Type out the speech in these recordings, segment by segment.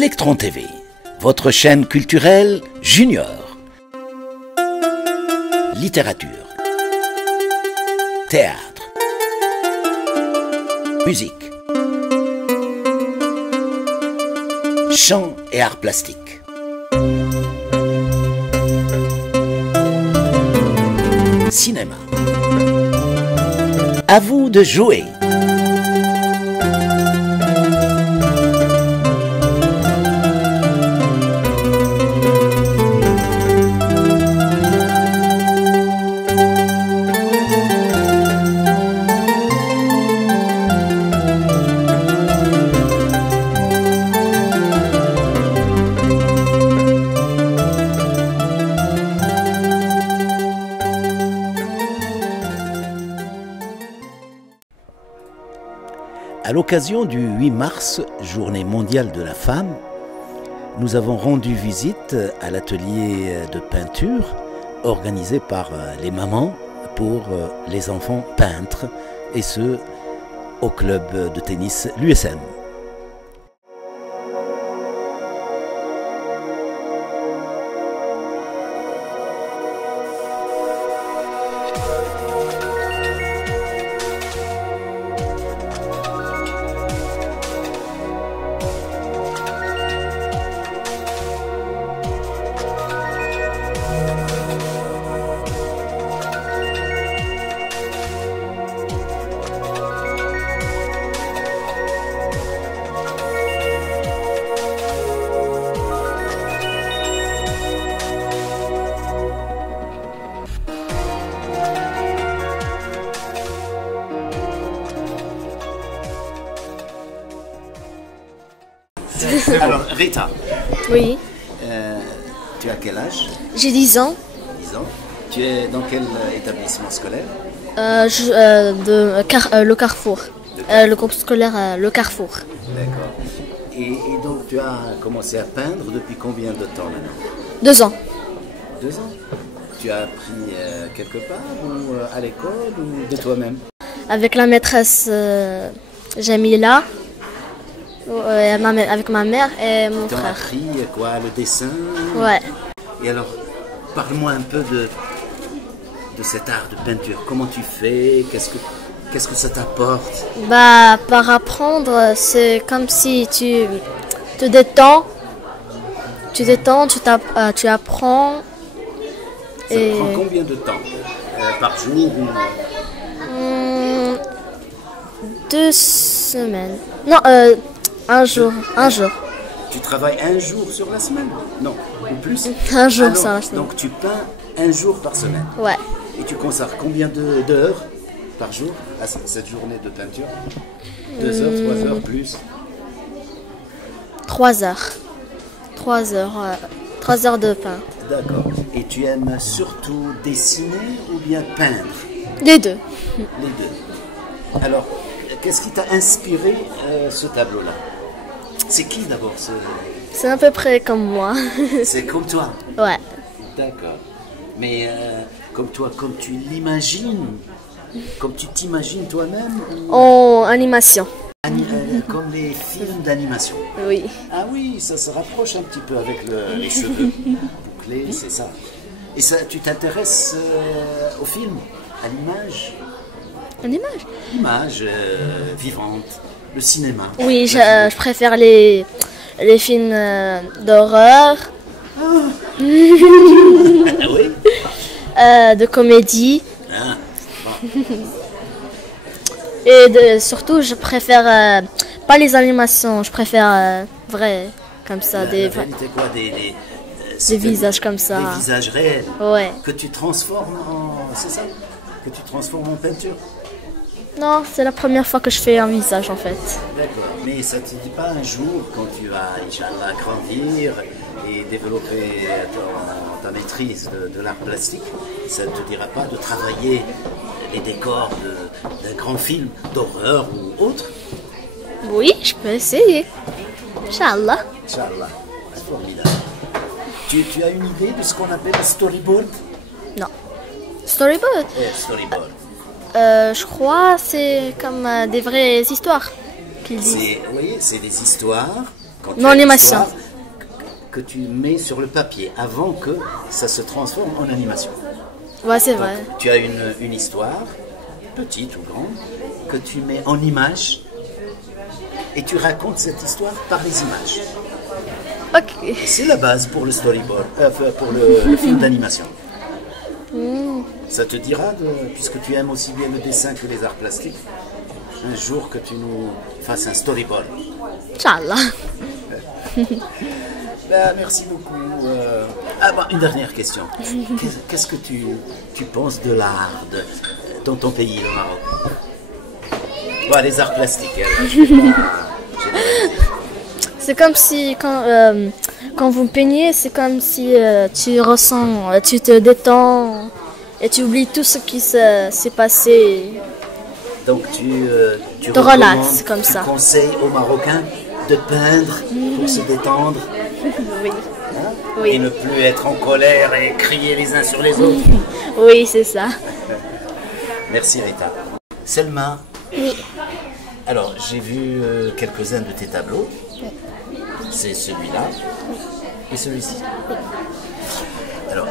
Electron TV, votre chaîne culturelle junior. Littérature, théâtre, musique, chant et arts plastiques. Cinéma. À vous de jouer. À l'occasion du 8 mars, Journée mondiale de la femme, nous avons rendu visite à l'atelier de peinture organisé par les mamans pour les enfants peintres, et ce, au club de tennis l'USM. Alors, Rita, Oui, Tu as quel âge? j'ai 10 ans. 10 ans. Tu es dans quel établissement scolaire? Le Carrefour. Le groupe scolaire Le Carrefour. D'accord. Et donc tu as commencé à peindre depuis combien de temps maintenant? 2 ans. 2 ans. Tu as appris quelque part ou à l'école ou de toi-même? Avec la maîtresse Jamila, avec ma mère et mon Tu as frère. appris quoi? Le dessin? Ouais. Et alors, parle-moi un peu de cet art de peinture. Comment tu fais? Qu'est-ce que ça t'apporte? Bah, par apprendre, c'est comme si tu te détends. Tu apprends. Ça Et prend combien de temps? Par jour ou... 2 semaines. Non, un jour. Tu travailles un jour sur la semaine? Non, ou plus? Un jour non. sur la semaine. Donc tu peins un jour par semaine. Ouais. Et tu consacres combien d'heures par jour à cette journée de peinture? 2 heures, 3 heures, plus? 3 heures. 3 heures. 3 heures de pain. D'accord. Et tu aimes surtout dessiner ou bien peindre? Les deux. Les deux. Alors, qu'est-ce qui t'a inspiré ce tableau-là? C'est qui d'abord C'est à peu près comme moi. C'est comme toi? Ouais. D'accord. Mais comme toi, comme tu l'imagines, comme tu t'imagines toi-même ou En animation. comme les films d'animation? Oui. Ah oui, ça se rapproche un petit peu avec les cheveux bouclés, c'est ça. Et ça, tu t'intéresses au film, à l'image? En image? L'image vivante, le cinéma. Oui, je préfère les films d'horreur, Ah oui? de comédie. Ah, Et surtout, je préfère pas les animations, je préfère vrai, comme ça, la des réalité, quoi, des visages comme ça. Des visages réels. Ouais. Que tu transformes en... C'est ça? Que tu transformes en peinture? Non, c'est la première fois que je fais un visage en fait. D'accord. Mais ça ne te dit pas un jour, quand tu vas, Inch'Allah, grandir et développer ta maîtrise de l'art plastique, ça ne te dira pas de travailler les décors d'un grand film d'horreur ou autre? Oui, je peux essayer. Inch'Allah. Inch'Allah. Formidable. Tu as une idée de ce qu'on appelle un storyboard? Non. Storyboard? Storyboard. Je crois c'est comme des vraies histoires qu'il dit. Vous voyez, c'est des histoires Quand Non, animation. l'histoire que tu mets sur le papier avant que ça se transforme en animation. Ouais, c'est Donc, vrai. tu as une histoire, petite ou grande, que tu mets en images et tu racontes cette histoire par les images. Ok. Et c'est la base pour le storyboard, pour le film d'animation. Ça te dira, puisque tu aimes aussi bien le dessin que les arts plastiques, un jour que tu nous fasses un storyboard. Inch'Allah. Ben, merci beaucoup. Une dernière question. Qu'est-ce que tu penses de l'art dans ton pays, le Maroc? Bon, les arts plastiques. Je vais pas C'est comme si quand vous peignez, c'est comme si tu ressens, tu te détends et tu oublies tout ce qui s'est passé. Donc tu Te relaxes comme ça. Tu conseilles aux Marocains de peindre pour se détendre Oui. hein, Oui. et ne plus être en colère et crier les uns sur les autres. Oui, c'est ça. Merci Rita. Selma. Oui. Alors j'ai vu quelques-uns de tes tableaux. C'est celui-là et celui-ci. Alors,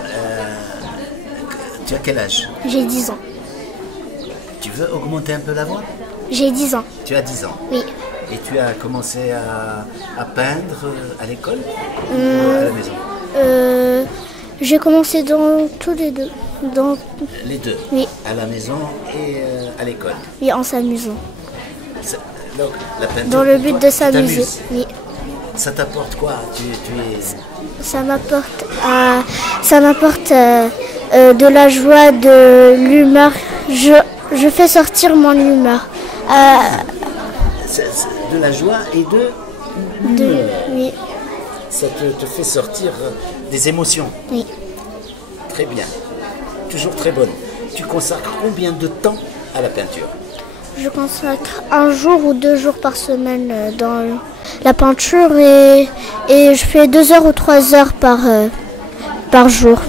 tu as quel âge? J'ai 10 ans. Tu veux augmenter un peu la voix? J'ai 10 ans. Tu as 10 ans. Oui. Et tu as commencé à peindre à l'école ou à la maison? J'ai commencé dans tous les deux. Les deux. Oui. À la maison et à l'école. Oui, en s'amusant. Donc, la peinture, Dans le pour but toi, de tu s'amuser. t'amuses. Oui. Ça t'apporte quoi? Tu es... Ça m'apporte de la joie, de l'humeur. Je fais sortir mon humeur. c'est de la joie et Oui. ça te fait sortir des émotions. Oui. Très bien. Toujours très bonne. Tu consacres combien de temps à la peinture? Je consacre 1 jour ou 2 jours par semaine dans la peinture et je fais 2 heures ou 3 heures par jour.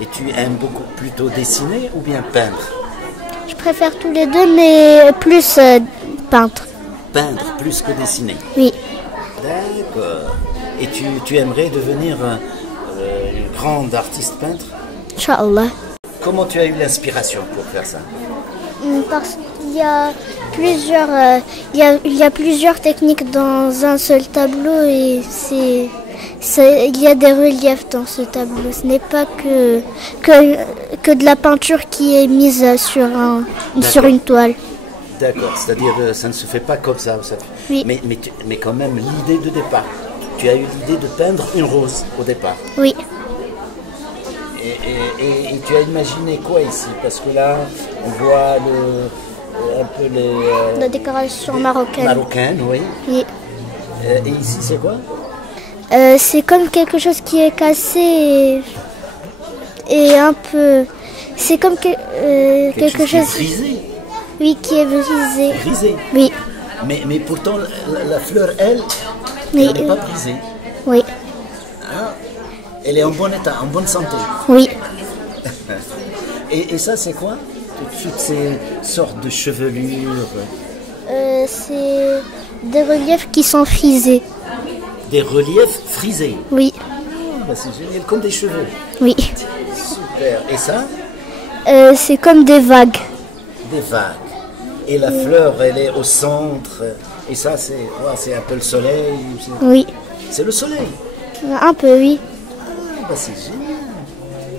Et tu aimes beaucoup plutôt dessiner ou bien peindre? Je préfère tous les deux, mais plus peindre. Peindre plus que dessiner. Oui. D'accord. Et tu aimerais devenir une grande artiste peintre? Inch'Allah. Comment tu as eu l'inspiration pour faire ça? Parce qu'il y a plusieurs techniques dans un seul tableau et il y a des reliefs dans ce tableau. Ce n'est pas que de la peinture qui est mise sur une toile. D'accord, c'est-à-dire ça ne se fait pas comme ça. Oui. Mais quand même l'idée de départ. Tu as eu l'idée de peindre une rose au départ. Oui. Et tu as imaginé quoi ici? Parce que là, on voit un peu les... La décoration marocaine. Marocaine, oui. Oui. Et ici, c'est quoi? C'est comme quelque chose qui est cassé et un peu... C'est comme quelque chose... Qui est brisé. Oui, qui est brisé. Brisé. Oui. Mais pourtant, la fleur, elle Oui. n'est pas brisée. Oui. Ah, elle est en bon état, en bonne santé. Oui. Et ça, c'est quoi? Toutes ces sortes de chevelures. C'est des reliefs qui sont frisés. Des reliefs frisés. Oui. Ah, bah, c'est génial, comme des cheveux. Oui. Super. Et ça? C'est comme des vagues. Des vagues. Et la fleur, elle est au centre. Et ça, c'est quoi? C'est un peu le soleil. Oui. C'est le soleil. Un peu, oui. Ah, bah, c'est génial.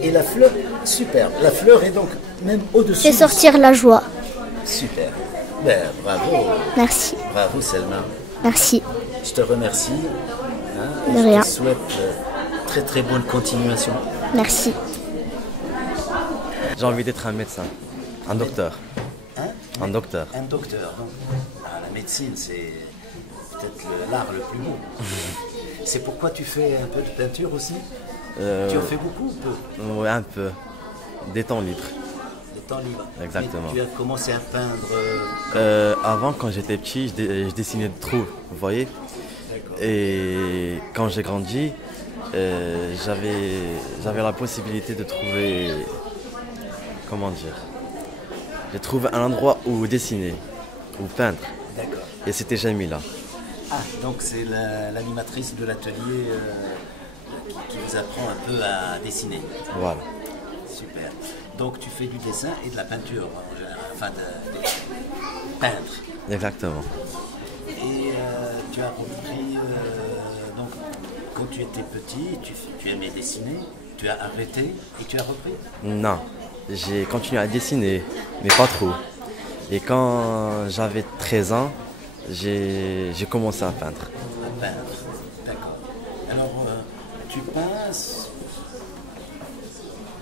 Et la fleur, super. La fleur est donc même au-dessus. Fait sortir la joie. Super. Ben, bravo. Merci. Bravo, Selma. Merci. Je te remercie. Et De rien. Je te souhaite très très bonne continuation. Merci. J'ai envie d'être un médecin, un docteur. Hein? Un docteur. Un docteur. Donc, la médecine, c'est peut-être l'art le plus beau. C'est pourquoi tu fais un peu de peinture aussi? Tu en fais beaucoup ou peu? Ouais, un peu. Des temps libres. Le temps libre. Exactement. Mais tu as commencé à peindre Avant, quand j'étais petit, je dessinais trop, vous voyez. D'accord. Et quand j'ai grandi, j'avais la possibilité de trouver... Comment dire? J'ai trouvé un endroit où dessiner, où peindre. D'accord. Et c'était Jamila. Ah, donc c'est l'animatrice de l'atelier qui vous apprend un peu à dessiner. Voilà. Super. Donc tu fais du dessin et de la peinture, enfin de peindre. Exactement. Et tu as repris, donc quand tu étais petit, tu aimais dessiner, tu as arrêté et tu as repris? Non, j'ai continué à dessiner, mais pas trop. Et quand j'avais 13 ans, j'ai commencé à peindre. À peindre, d'accord. Alors tu peins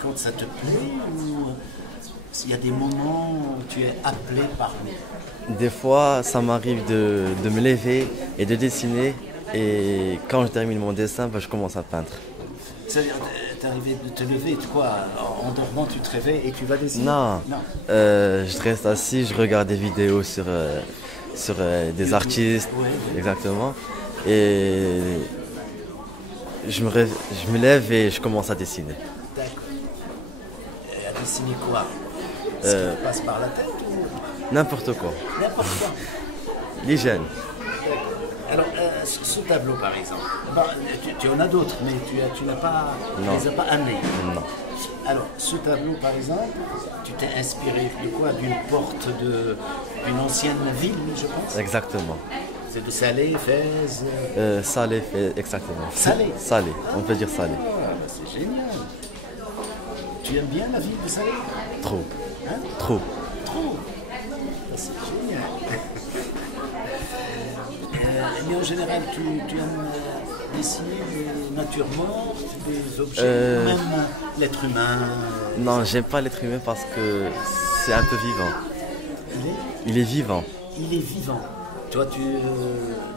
quand ça te plaît ou s'il y a des moments où tu es appelé par nous? Des fois, ça m'arrive de me lever et de dessiner. Et quand je termine mon dessin, je commence à peindre. C'est-à-dire, t'es arrivé de te lever, quoi, en dormant, tu te réveilles et tu vas dessiner? Non, je reste assis, je regarde des vidéos sur des artistes, Ouais. exactement. Et je me lève et je commence à dessiner. D'accord. Et à dessiner quoi? Ce qui passe par la tête ou N'importe quoi. n'importe quoi? L'hygiène. Alors, ce tableau par exemple, tu en as d'autres, mais tu n'as pas, Non. les as pas amenés. Non. Alors, ce tableau par exemple, tu t'es inspiré de quoi? D'une porte d'une ancienne ville, je pense? Exactement. C'est de Salé, Fès. Salé, exactement. Salé. Salé, on peut dire salé. Ah, c'est génial. Tu aimes bien la ville de Salé? Trop. Hein? Trop. Trop. Ah, c'est génial. Mais en général, tu aimes dessiner des natures mortes, des objets, même l'être humain. Non, j'aime pas l'être humain parce que c'est un peu vivant. Il est vivant. Il est vivant. Toi, tu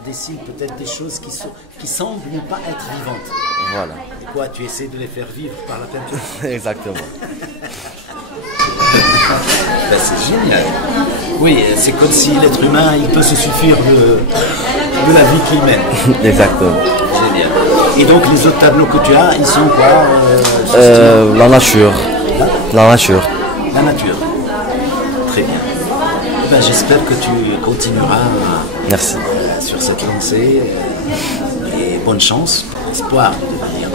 dessines peut-être des choses qui semblent ne pas être vivantes. Voilà. Quoi, tu essaies de les faire vivre par la peinture? Exactement. Ben, c'est génial. Oui, c'est comme si l'être humain, il peut se suffire de la vie qu'il mène. Exactement. Génial. Et donc, les autres tableaux que tu as, ils sont quoi? La nature. La nature. La nature. Très bien. Ben, j'espère que tu continueras Merci. sur cette lancée. Et bonne chance. Espoir de devenir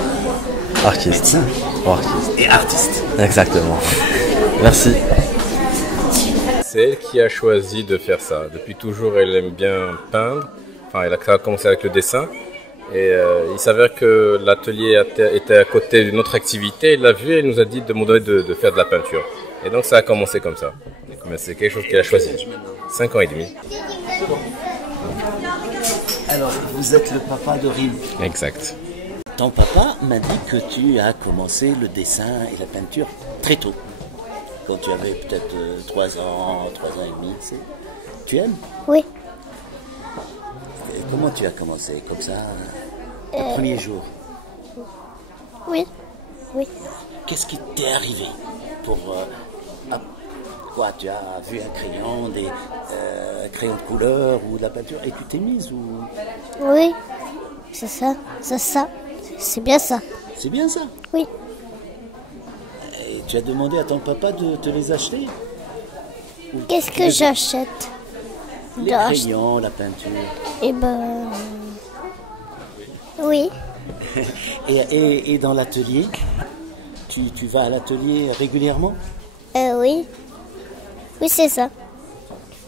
Artiste. médecin Artiste. et artiste. Exactement. Merci. C'est elle qui a choisi de faire ça. Depuis toujours, elle aime bien peindre. Enfin, elle a commencé avec le dessin. Et il s'avère que l'atelier était à côté d'une autre activité. Elle l'a vu et elle nous a dit de me donner de faire de la peinture. Et donc ça a commencé comme ça. Mais c'est quelque chose qu'elle a choisi. 5 ans et demi. Alors, vous êtes le papa de Rim. Exact. Ton papa m'a dit que tu as commencé le dessin et la peinture très tôt. Quand tu avais peut-être 3 ans et demi. Tu aimes? Oui. Et comment tu as commencé? Comme ça, le premier jour. Oui. Oui. Qu'est-ce qui t'est arrivé pour quoi? Tu as vu un crayon, des crayons de couleur ou de la peinture et tu t'es mise ou... Oui. C'est ça. C'est ça. C'est bien ça. C'est bien ça. Oui. Et tu as demandé à ton papa de te les acheter? Qu'est-ce que j'achète? Les crayons, la peinture. Eh ben... Oui. Et dans l'atelier, tu vas à l'atelier régulièrement? Oui. Oui, c'est ça.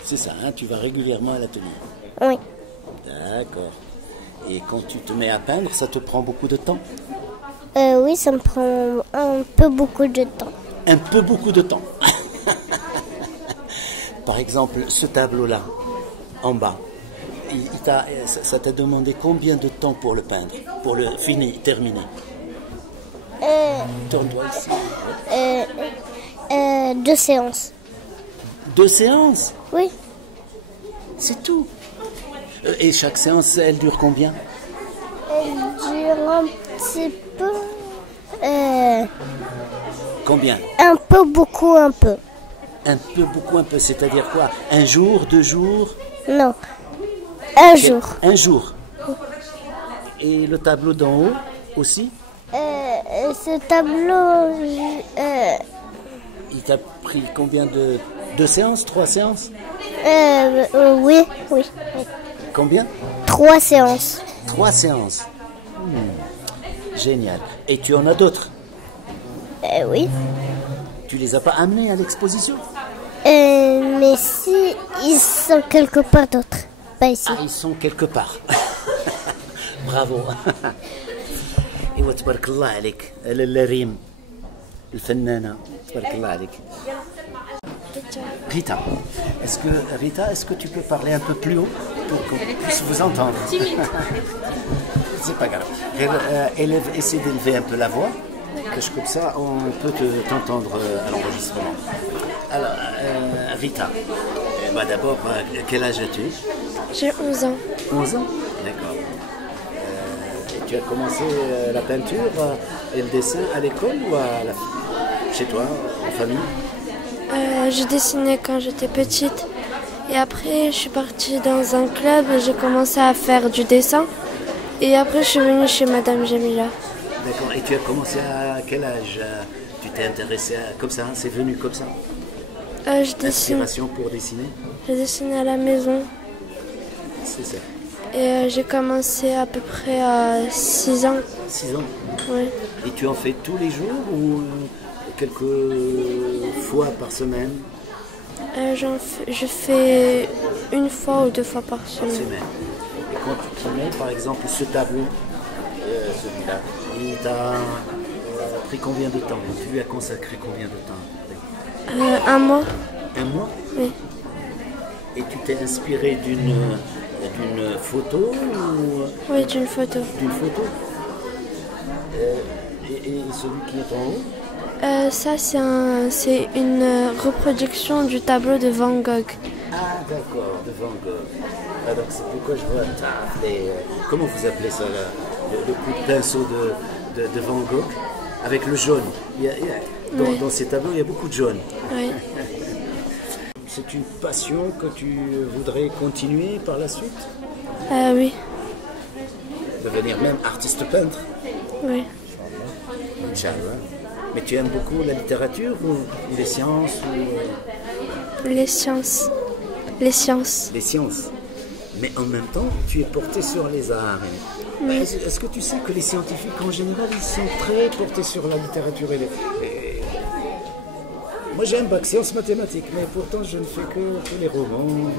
C'est ça, hein, tu vas régulièrement à l'atelier. Oui. D'accord. Et quand tu te mets à peindre, ça te prend beaucoup de temps? Oui, ça me prend un peu beaucoup de temps. Un peu beaucoup de temps. Par exemple, ce tableau-là, en bas, ça t'a demandé combien de temps pour le peindre, pour le terminer? Tourne-toi ici. 2 séances. 2 séances? Oui. C'est tout. Et chaque séance, elle dure combien? Elle dure un petit peu. Combien? Un peu, beaucoup, un peu. Un peu, beaucoup, un peu. C'est-à-dire quoi? 1 jour, 2 jours? Non. Un jour. 1 jour. Et le tableau d'en haut aussi? Ce tableau, Il t'a pris combien de 2 séances? 3 séances? oui. Combien? 3. 3 séances. 3 séances. Génial. Et tu en as d'autres? Oui. Tu les as pas amenés à l'exposition? Mais si, ils sont quelque part d'autres. Pas ici. Ah, ils sont quelque part. Bravo. ايوه تبارك الله عليك الريم الفنانه تبارك الله عليك. Rita, est-ce que tu peux parler un peu plus haut pour qu'on puisse vous entendre? C'est pas grave. Essaie d'élever un peu la voix, parce que comme ça on peut t'entendre à l'enregistrement. Alors, Rita, d'abord, quel âge as-tu? J'ai 11 ans. 11 ans? D'accord. Et tu as commencé la peinture et le dessin à l'école ou chez toi, en famille? Je dessinais quand j'étais petite et après je suis partie dans un club et j'ai commencé à faire du dessin et après je suis venue chez Madame Jamila. D'accord, et tu as commencé à quel âge? Tu t'es intéressée comme ça, c'est venu comme ça? Je dessine. Inspiration pour dessiner? Je dessinais à la maison C'est ça. et j'ai commencé à peu près à 6 ans. 6 ans? Oui. Et tu en fais tous les jours ou quelques fois par semaine? Je fais une fois ou 2 fois par semaine. Et quand tu t'y mets, par exemple, ce tableau, celui-là, il t'a pris combien de temps? Tu lui as consacré combien de temps? 1 mois. 1 mois? Oui. Et tu t'es inspiré d'une photo ou... Oui, d'une photo. D'une photo? Et celui qui est en haut? Ça, c'est une reproduction du tableau de Van Gogh. Ah, d'accord, de Van Gogh. Ah, donc c'est pourquoi je vois comment vous appelez ça, là, le coup de pinceau de Van Gogh avec le jaune. Dans ces tableaux, il y a beaucoup de jaune. Oui. C'est une passion que tu voudrais continuer par la suite? Oui. Devenir même artiste peintre? Oui. Inch'Allah. Mais tu aimes beaucoup la littérature ou les sciences Les sciences. Les sciences. Les sciences. Mais en même temps, tu es porté sur les arts. Oui. Est-ce que tu sais que les scientifiques en général, ils sont très portés sur la littérature et Moi j'ai un bac sciences mathématiques, mais pourtant je ne fais que les romans.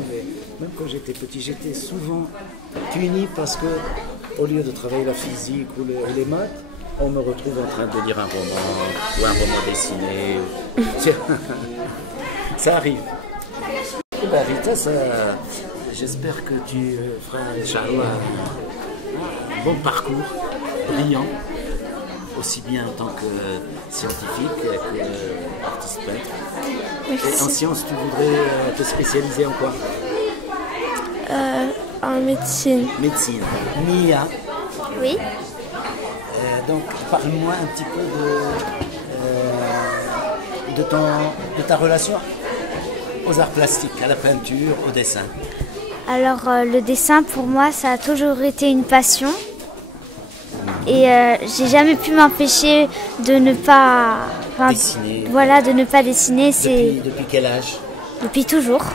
Même quand j'étais petit, j'étais souvent puni parce que au lieu de travailler la physique ou les maths, on me retrouve en train de lire un roman ou un roman dessiné. Ça arrive. Rita, j'espère que tu feras, Inch'Allah, un bon parcours, brillant, aussi bien en tant que scientifique qu'artiste peintre. Merci. Et en sciences, tu voudrais te spécialiser en quoi? En médecine. Médecine. Mia. Oui. Donc, parle-moi un petit peu de ta relation aux arts plastiques, à la peinture, au dessin. Alors, le dessin, pour moi, ça a toujours été une passion. Et j'ai jamais pu m'empêcher de ne pas dessiner. Voilà, de ne pas dessiner. Depuis quel âge? Depuis toujours.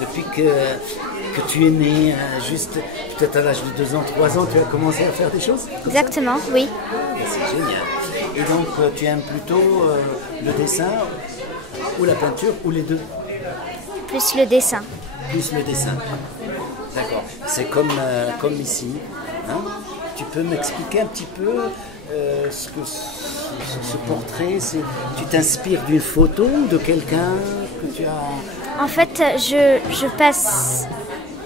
Depuis que tu es né, juste peut-être à l'âge de 2 ans, 3 ans, tu as commencé à faire des choses? Exactement, oui. C'est génial. Et donc, tu aimes plutôt le dessin ou la peinture ou les deux? Plus le dessin. Plus le dessin. D'accord. C'est comme ici. Hein? Tu peux m'expliquer un petit peu ce portrait? Tu t'inspires d'une photo de quelqu'un que tu as... En fait, je passe...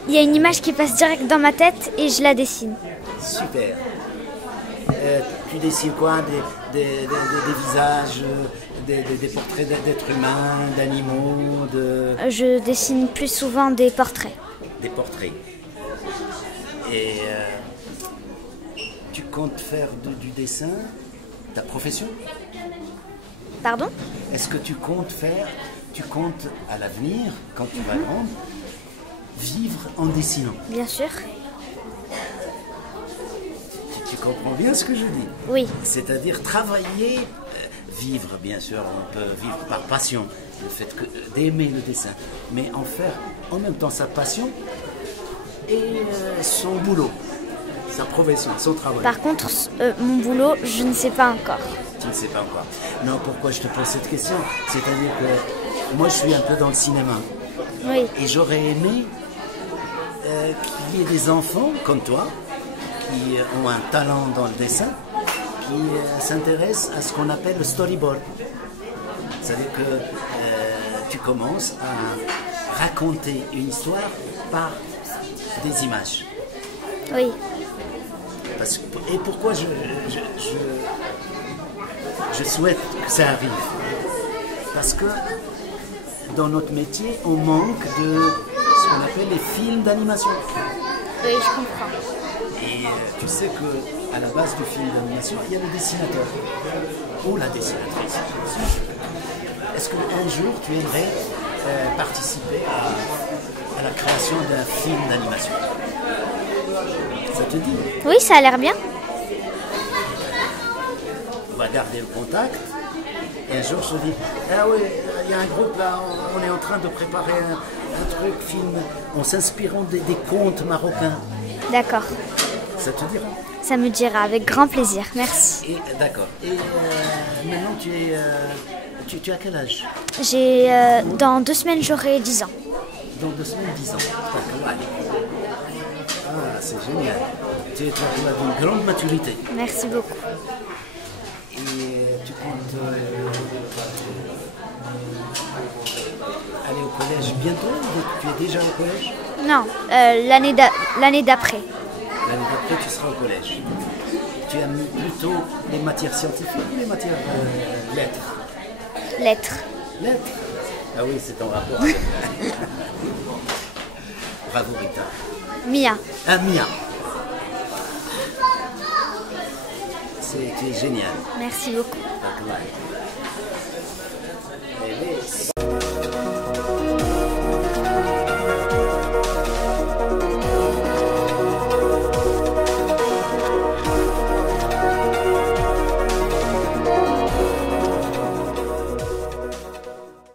Il y a une image qui passe direct dans ma tête et je la dessine. Super. Tu dessines quoi? Des visages, des portraits d'êtres humains, d'animaux, Je dessine plus souvent des portraits. Des portraits. Et tu comptes faire du dessin ta profession? Pardon? Est-ce que tu comptes à l'avenir, quand tu vas grande, vivre en dessinant? Bien sûr. Tu comprends bien ce que je dis? Oui. C'est-à-dire travailler, vivre, bien sûr, on peut vivre par passion, le fait d'aimer le dessin, mais en faire en même temps sa passion, et son boulot, sa profession, son travail. Par contre, mon boulot, je ne sais pas encore. Tu ne sais pas encore. Non, pourquoi je te pose cette question? C'est-à-dire que moi, je suis un peu dans le cinéma. Oui. Et j'aurais aimé qu'il y ait des enfants comme toi, qui ont un talent dans le dessin, qui s'intéressent à ce qu'on appelle le storyboard. C'est-à-dire que tu commences à raconter une histoire par des images. Oui. Et pourquoi je souhaite que ça arrive? Parce que dans notre métier, on manque de ce qu'on appelle les films d'animation. Oui, je comprends. Et tu sais qu'à la base du film d'animation, il y a le dessinateur ou la dessinatrice. Est-ce qu'un jour, tu aimerais participer à la création d'un film d'animation? Ça te dit? Oui, ça a l'air bien. On va garder le contact. Et un jour, je te dis, ah oui, il y a un groupe là, on est en train de préparer un truc, film, en s'inspirant des contes marocains. D'accord. Ça te dira? Ça me dira, avec grand plaisir. Merci. D'accord. Et maintenant, tu as quel âge? Dans 2 semaines, j'aurai 10 ans. Dans 2 semaines, 10 ans. D'accord. Ah, c'est génial. Tu as une grande maturité. Merci beaucoup. Et tu comptes aller au collège bientôt? Tu es déjà au collège? Non, l'année d'après. L'année d'après, tu seras au collège. Tu aimes plutôt les matières scientifiques ou les matières lettres? Lettres. Lettres? Ah oui, c'est ton rapport avec... Bravo Rita. Mia. Ah, Mia. Tu es génial. Merci beaucoup. Et